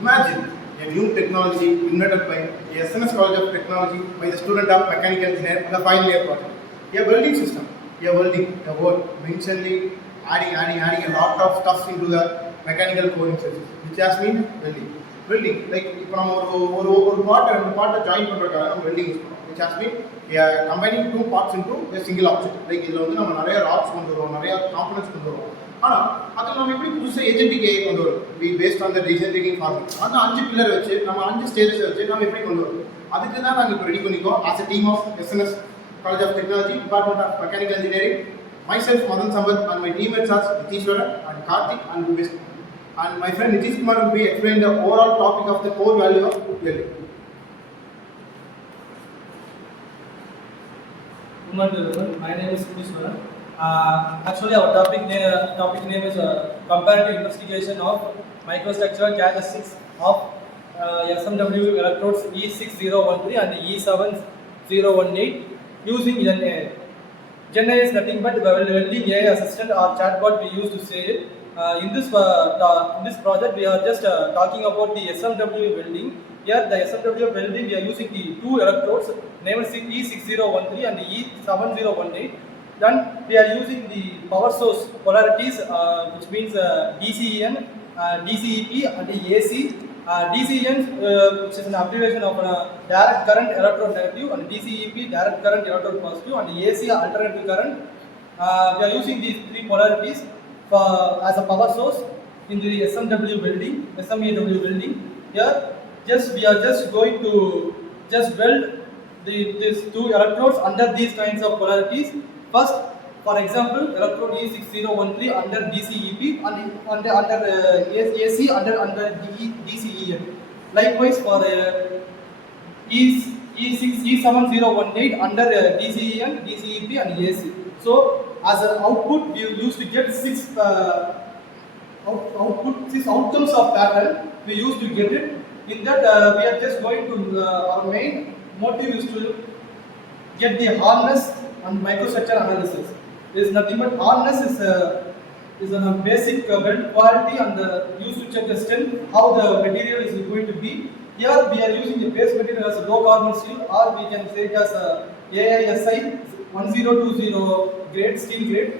Imagine a new technology invented by the SNS College of Technology by the student of mechanical engineer in the final year project. A welding system, a word mentionly adding a lot of stuff into the mechanical coding system, which has been welding. Welding, like இப்போ நம்ம ஒரு பார்ட்டை join பண்ணுறதுக்காக நம்ம welding use பண்ணுறோம், which has been combining two parts into a single object. Like இதில் வந்து நம்ம நிறைய ராட்ஸ் கொண்டு வருவோம், நிறைய காம்பனன்ட்ஸ் கொண்டு வருவோம். ஆனால் அதில் நம்ம எப்படி புதுசாக ஏஜென்டிக் ஏஐ கொண்டு வரும், based on the design thinking formula. அந்த 5 பில்லர் வச்சு நம்ம 5 ஸ்டேஜஸ் வச்சு நம்ம எப்படி கொண்டு வரும், அதுக்கு தான் நாங்கள் இப்போ ரெடி பண்ணிக்கோம். As a team of SNS College of Technology, Department of Mechanical Engineering, myself Madan Sambat and my teammates are Nitishwaran and Karthik and Bhupesh. And my friend Nitish Kumar will be explaining the overall topic of the core value of welding. Good morning everyone. My name is Nitishwaran. Actually, our topic name is comparative investigation of microstructural characteristics of SMAW electrodes E6013 and E7018 using Gen AI. Gen AI is nothing but the welding AI assistant or chatbot we use to say it. In this project, we are just talking about the SMW welding. Here, the SMW welding, we are using the two electrodes named E6013 and E7018. Then we are using the power source polarities, which means DCEN, DCEP and AC. DCEN, which is an abbreviation of direct current electrode negative, and DCEP direct current electrode positive, and AC alternating current. We are using these three polarities as a power source in the SMW welding, SMAW welding. Here, we are just going to weld these two electrodes under these kinds of polarities. First, for example, electrode E6013 under DCEP and under AC under DCEN. Likewise, for E7018 under DCEN, DCEP and AC. So, as an output, we used to get six outcomes of pattern. We used to get it. In that, we are just going to our main motive is to get the hardness and microstructure analysis. There is nothing but hardness is a basic weld quality and used to check the strength, how the material is going to be. Here we are using the base material as a low carbon steel, or we can say it as AISI 1020 grade steel grade.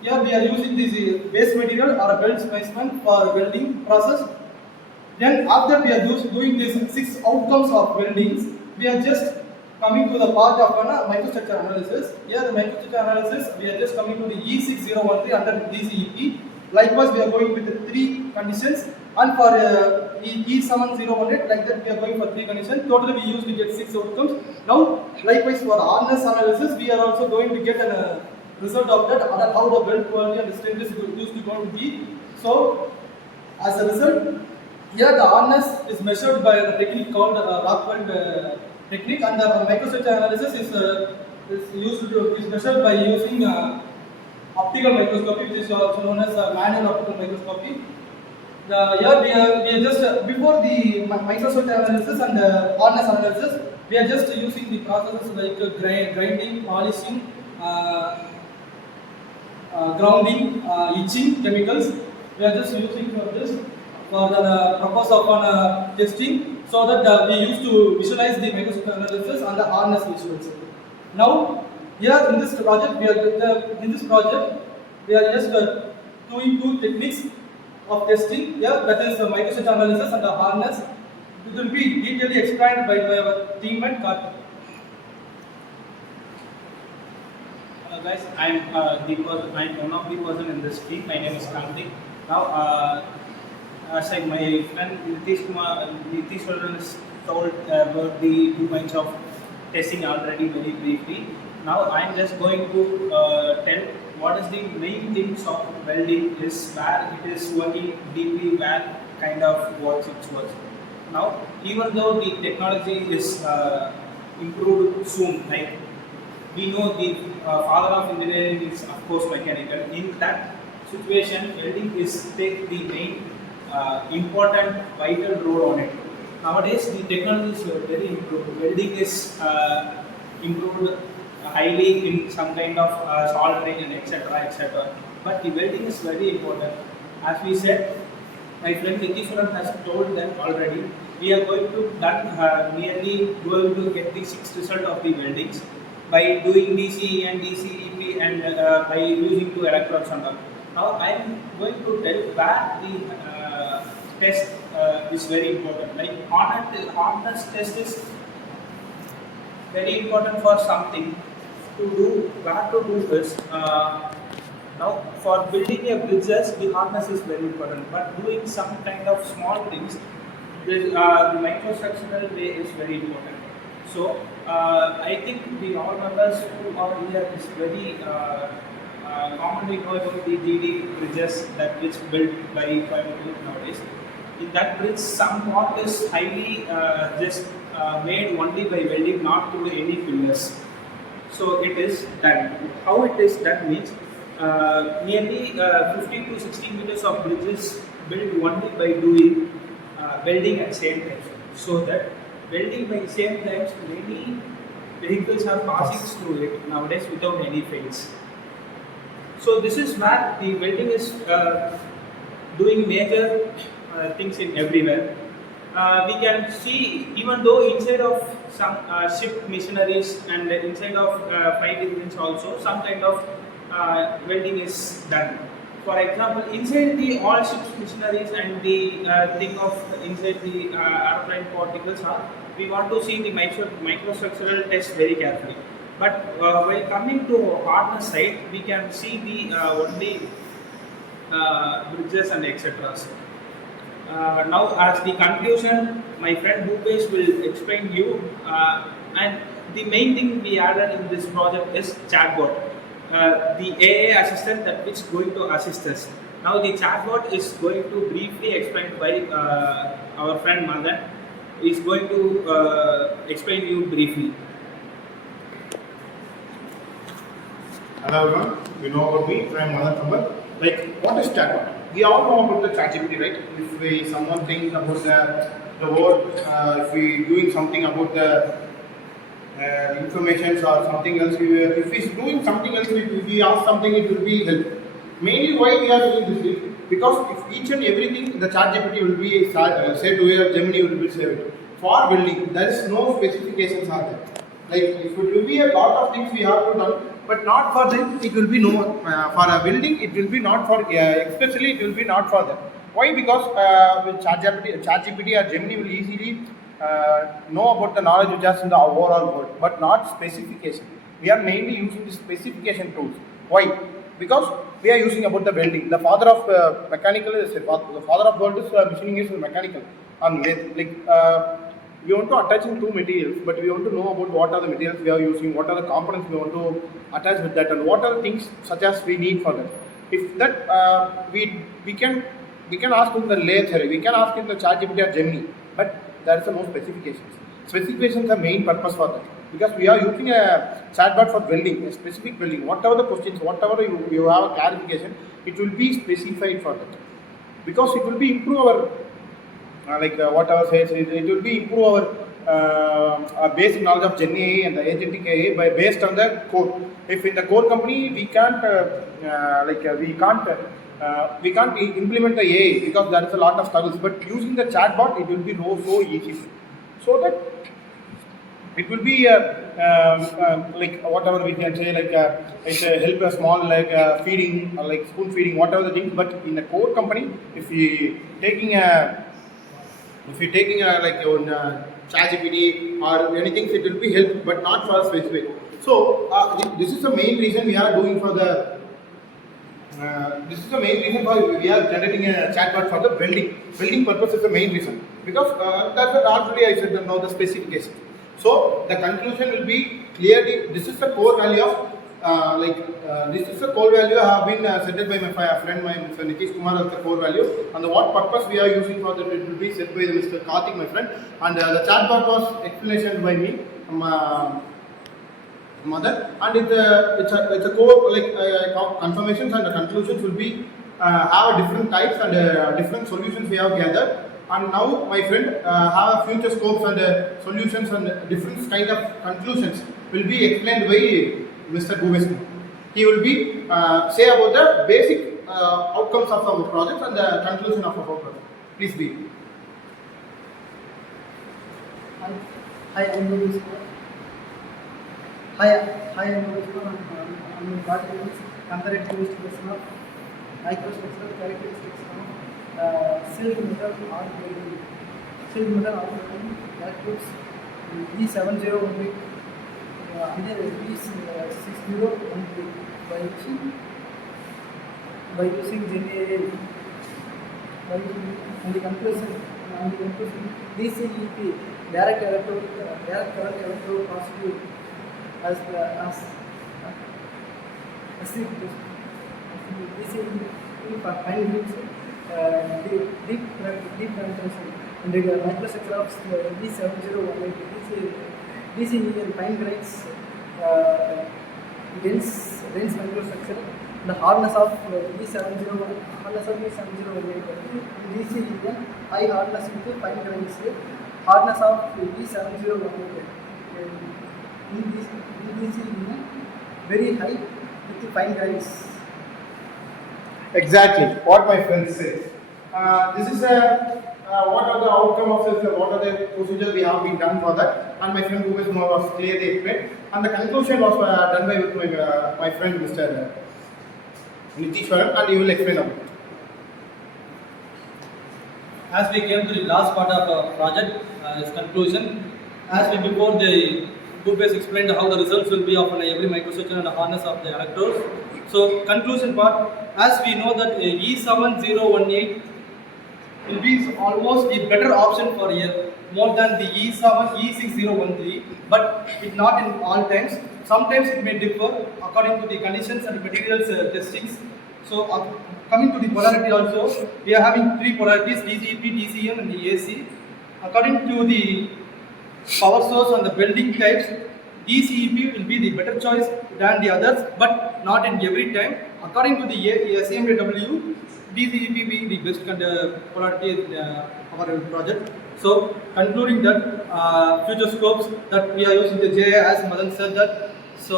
Here we are using this base material or a weld specimen for welding process. Then after we are doing these 6 outcomes of weldings, we are just coming to the part of microstructure analysis. Here the microstructure analysis, we are just coming to the E6013 under DCEP. Likewise, we are going with the 3 conditions, and for E7018 like that we are going for 3 conditions. Totally we used to get 6 outcomes. Now, likewise for hardness analysis, we are also going to get a result of that, and how the weld quality and the strength is used to going to be. So, as a result, here the hardness is measured by a technique called Rockweld technique, and the microstructure analysis is measured by using optical microscopy, which is also known as manual optical microscopy. Here we are just before the microstructure analysis and hardness analysis, we are just using the processes like grinding, polishing, grounding, etching chemicals. We are just using for this for the purpose of testing, so that we used to visualize the microstructure analysis and the hardness visuals. Now, here in this project, we are just doing 2 techniques of testing. Here, that is the microstructure analysis and the hardness. It will be detailedly explained by our teammate Karthik. Hello guys, I'm one of the person in this team. My name is Karthik. Now, as like my friend Nitish has told about the 2 kinds of testing already very briefly. Now I'm just going to tell what is the main things of welding is, where it is working deeply, where kind of works it works. Now, even though the technology is improved soon, like we know the father of engineering is of course mechanical. In that situation, welding is take the main important vital role on it. Nowadays, the technology is very improved. Welding is improved highly in some kind of soldering and etc. But the welding is very important. As we said, my friend Nitishwaran has told them already. We are going to done nearly going to get the 6th result of the weldings by doing DCEN, DCEP, and by using 2 electrodes and all. Now I am going to tell where the test is very important. Like hardness test is very important for something to do. Where to do this? Now, for building a bridges, the hardness is very important. But doing some kind of small things, the microstructural way is very important. So, I think the all members who are here is very commonly know about the GD bridges that which built by Coimbatore nowadays. In that bridge, some part is highly just made only by welding, not through any pillars. So it is done. How it is done means nearly 50 to 60 meters of bridges built only by doing welding at same time. So that welding by same times, many vehicles are passing through it nowadays without any fails. So this is where the welding is doing major things in everywhere. We can see, even though inside of some ship machineries and inside of flight engines also, some kind of welding is done. For example, inside the all ships machineries and the thing of inside the airplane particles are, we want to see the microstructural test very carefully. But while coming to hardness side, we can see the only bridges and etc. Now, as the conclusion, my friend Bhupesh will explain you. And the main thing we added in this project is chatbot, the AI assistant that is going to assist us. Now, the chatbot is going to briefly explained by our friend Madan. He is going to explain you briefly. Hello everyone, you know about me, I am Madan Sambar. Like, what is chatbot? We all know about the ChatGPT, right? If someone thinks about the word, if we doing something about the information or something else, if he's doing something else, we ask something, it will be help. Mainly why we are doing this? Because if each and everything, the ChatGPT will be said to where Gemini will be saved. For building, there is no specifications are there. Like, if it will be a lot of things we have to done, but not for them, it will be no, for a building, it will be not for, especially it will be not for them. Why? Because with ChatGPT or Gemini will easily know about the knowledge just in the overall world, but not specification. We are mainly using the specification tools. Why? Because we are using about the welding. The father of mechanical is the father of world is machining is mechanical. And like we want to attach in 2 materials, but we want to know about what are the materials we are using, what are the components we want to attach with that, and what are the things such as we need for that. If that we can ask in the lathe theory, we can ask in the ChatGPT or Gemini, but there is no specifications. Specifications are main purpose for that, because we are using a chatbot for welding, a specific welding. Whatever the questions, whatever you have a clarification, it will be specified for that, because it will be improve our whatever says, it will be improve our basic knowledge of Gen AI and the agentic AI by based on the code. If in the core company we can't implement the AI because there is a lot of struggles. But using the chatbot, it will be so easy. So that it will be like whatever we can say, like it help a small feeding, like spoon feeding, whatever the things. But in the core company, if we taking a like your ChatGPT or anything, it will be help, but not for a specific. So this is the main reason we are doing for the. This is the main reason why we are generating a chatbot for the welding. Welding purpose is the main reason, because that's what already I said now the specification. So the conclusion will be clearly this is the core value of this is the core value have been set by my friend, my Mr. Nitish Kumar, as the core value, and what purpose we are using for that, it will be set by Mr. Karthik, my friend, and the chatbot was explanation by me, Mother, and it's a core confirmations and the conclusions will be have different types and different solutions we have gathered. And now my friend have future scopes and solutions and different kind of conclusions will be explained by Mr. Bhupesh. He will be say about the basic outcomes of our project and the conclusion of our project. Please be. Hi, I'm Louis. Hi, I'm Louis. I'm part of comparative investigation of microstructural characteristics of shielded metal arc welding. Shielded metal arc welding electrodes E7018 under E6013 by using Gen AI. And the conclusion, DCEP, direct current electrode positive as DCEP for fine groups, deep penetration, and the microstructure of D7018, DCEN fine grains, dense microstructure, the hardness of E7018, DCEN high hardness into fine grains, hardness of E7018, in DCEN very high with fine grains. Exactly what my friend says. This is what are the outcome of this, what are the procedures we have been done for that, and my friend Bhupesh was clearly explained, and the conclusion was done by my friend Mr. Nitishwaran, and he will explain about it. As we came to the last part of our project, its conclusion, as we before the Bhupesh explained how the results will be of every microstructure and the harness of the electrodes. So conclusion part, as we know that E7018 will be almost a better option for more than the E6013, but it not in all times. Sometimes it may differ according to the conditions and materials testings. So coming to the polarity also, we are having three polarities: DCEP, DCEN, and the AC. According to the power source and the building types, DCEP will be the better choice than the others, but not in every time. According to the SMAW, DCEP being the best polarity in our project. So concluding that future scopes that we are using the JA, as Madan said that. So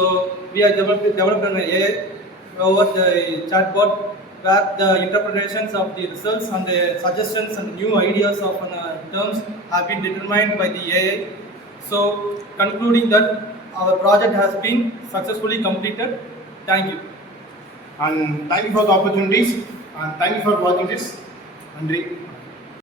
we are developed an AI over the chatbot where the interpretations of the results and the suggestions and new ideas of terms have been determined by the AI. So concluding that our project has been successfully completed. Thank you. And thank you for the opportunities, and thank you for watching this. Nandri.